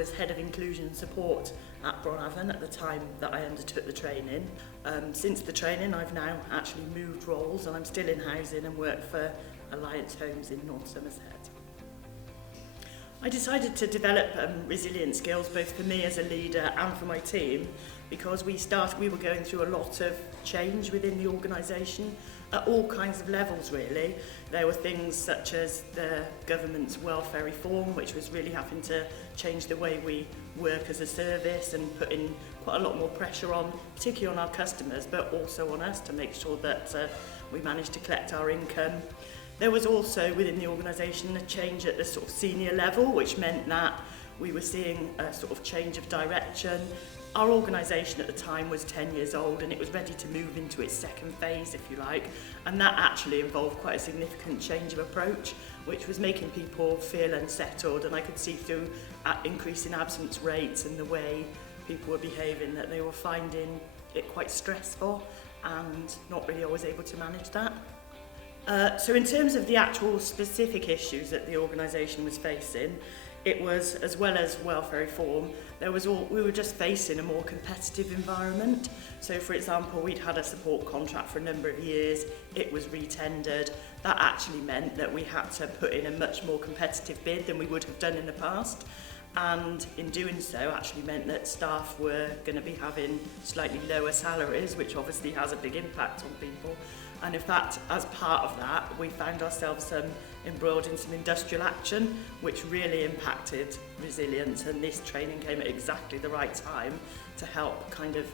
was Head of Inclusion and Support at Bron Afon at the time that I undertook the training. Since the training, I've now actually moved roles and I'm still in housing and work for Alliance Homes in North Somerset. I decided to develop resilient skills both for me as a leader and for my team because we were going through a lot of change within the organisation at all kinds of levels really. There were things such as the government's welfare reform, which was really having to change the way we work as a service and putting quite a lot more pressure on, particularly on our customers, but also on us to make sure that we managed to collect our income. There was also within the organisation a change at the sort of senior level, which meant that we were seeing a sort of change of direction. Our organisation at the time was 10 years old and it was ready to move into its second phase, if you like, and that actually involved quite a significant change of approach, which was making people feel unsettled, and I could see through increasing absence rates and the way people were behaving that they were finding it quite stressful and not really always able to manage that. So in terms of the actual specific issues that the organisation was facing, it was, as well as welfare reform, we were just facing a more competitive environment. So for example, we'd had a support contract for a number of years, it was re-tendered. That actually meant that we had to put in a much more competitive bid than we would have done in the past. And in doing so actually meant that staff were going to be having slightly lower salaries, which obviously has a big impact on people. And in fact, as part of that, we found ourselves embroiled in some industrial action, which really impacted resilience, and this training came at exactly the right time to help kind of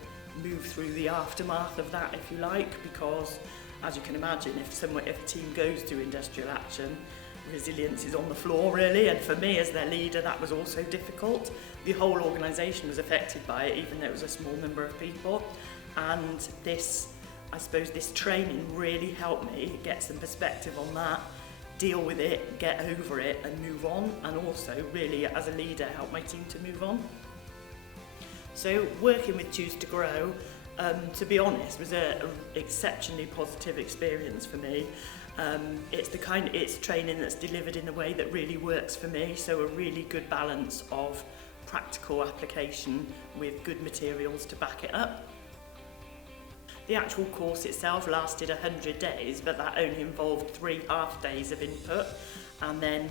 move through the aftermath of that, if you like, because as you can imagine, if a team goes through industrial action, resilience is on the floor really, and for me as their leader that was also difficult. The whole organisation was affected by it, even though it was a small number of people, and I suppose this training really helped me get some perspective on that, deal with it, get over it and move on, and also really as a leader help my team to move on. So working with Choose to Grow, to be honest, was an exceptionally positive experience for me. It's training that's delivered in a way that really works for me, so a really good balance of practical application with good materials to back it up. The actual course itself lasted 100 days, but that only involved 3 half days of input and then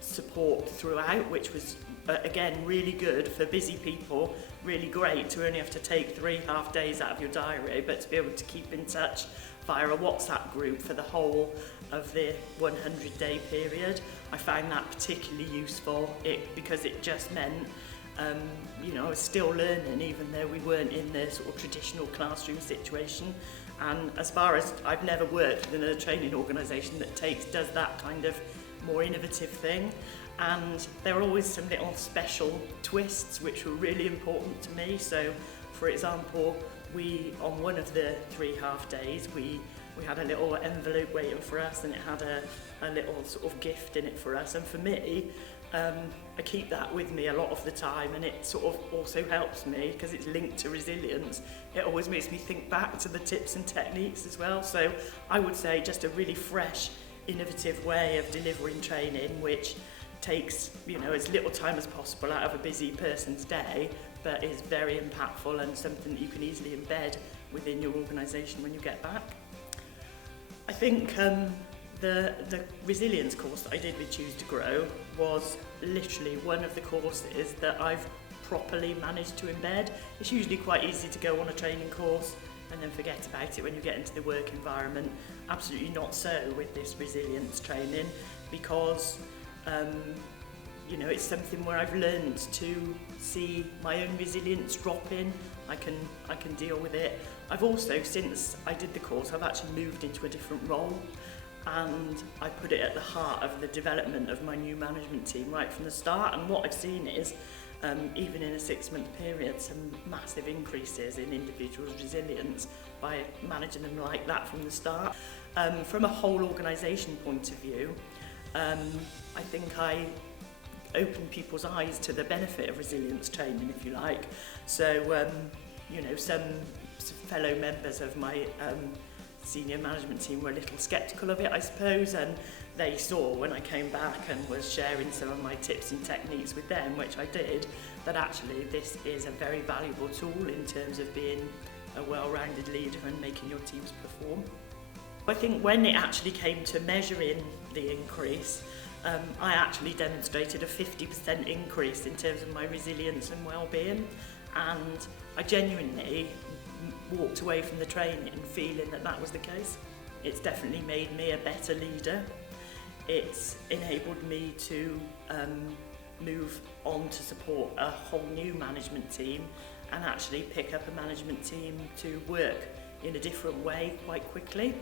support throughout, which was again really good for busy people, really great to only have to take 3 half days out of your diary, but to be able to keep in touch via a WhatsApp group for the whole of the 100-day period. I found that particularly useful because it just meant I was still learning even though we weren't in the sort of traditional classroom situation, and as far as I've never worked within a training organisation that does that kind of more innovative thing, and there are always some little special twists which were really important to me. So for example, on one of the 3 half days we had a little envelope waiting for us and it had a little sort of gift in it for us, and for me I keep that with me a lot of the time, and it sort of also helps me because it's linked to resilience. It always makes me think back to the tips and techniques as well. So I would say just a really fresh, innovative way of delivering training which takes as little time as possible out of a busy person's day, but is very impactful and something that you can easily embed within your organisation when you get back. I think the resilience course that I did with Choose to Grow was literally one of the courses that I've properly managed to embed. It's usually quite easy to go on a training course and then forget about it when you get into the work environment. Absolutely not so with this resilience training, because it's something where I've learned to see my own resilience drop in. I can deal with it. I've also, since I did the course, I've actually moved into a different role, and I put it at the heart of the development of my new management team right from the start. And what I've seen is, even in a 6-month period, some massive increases in individuals' resilience by managing them like that from the start. From a whole organisation point of view, I think I open people's eyes to the benefit of resilience training, if you like. So, some fellow members of my senior management team were a little sceptical of it, I suppose, and they saw when I came back and was sharing some of my tips and techniques with them, which I did, that actually this is a very valuable tool in terms of being a well-rounded leader and making your teams perform. I think when it actually came to measuring the increase, I actually demonstrated a 50% increase in terms of my resilience and well-being, and I genuinely walked away from the training feeling that that was the case. It's definitely made me a better leader. It's enabled me to move on to support a whole new management team and actually pick up a management team to work in a different way quite quickly.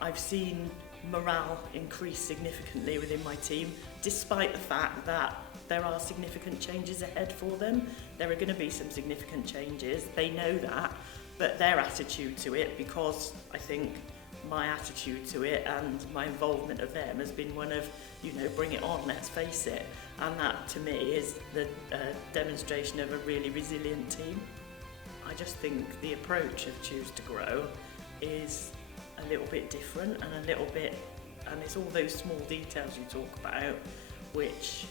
I've seen morale increase significantly within my team, despite the fact that there are significant changes ahead for them. There are going to be some significant changes, they know that, but their attitude to it, because I think my attitude to it and my involvement of them has been one of, you know, bring it on, let's face it. And that to me is the demonstration of a really resilient team. I just think the approach of Choose to Grow is a little bit different and a little bit, and it's all those small details you talk about, which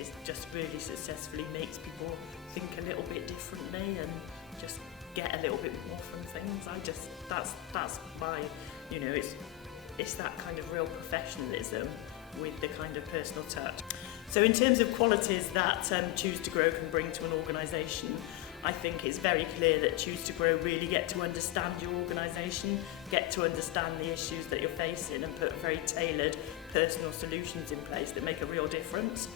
is just really successfully makes people think a little bit differently and just get a little bit more from things. That's my, you know, it's that kind of real professionalism with the kind of personal touch. So in terms of qualities that Choose to Grow can bring to an organisation, I think it's very clear that Choose to Grow really get to understand your organisation, get to understand the issues that you're facing and put very tailored personal solutions in place that make a real difference.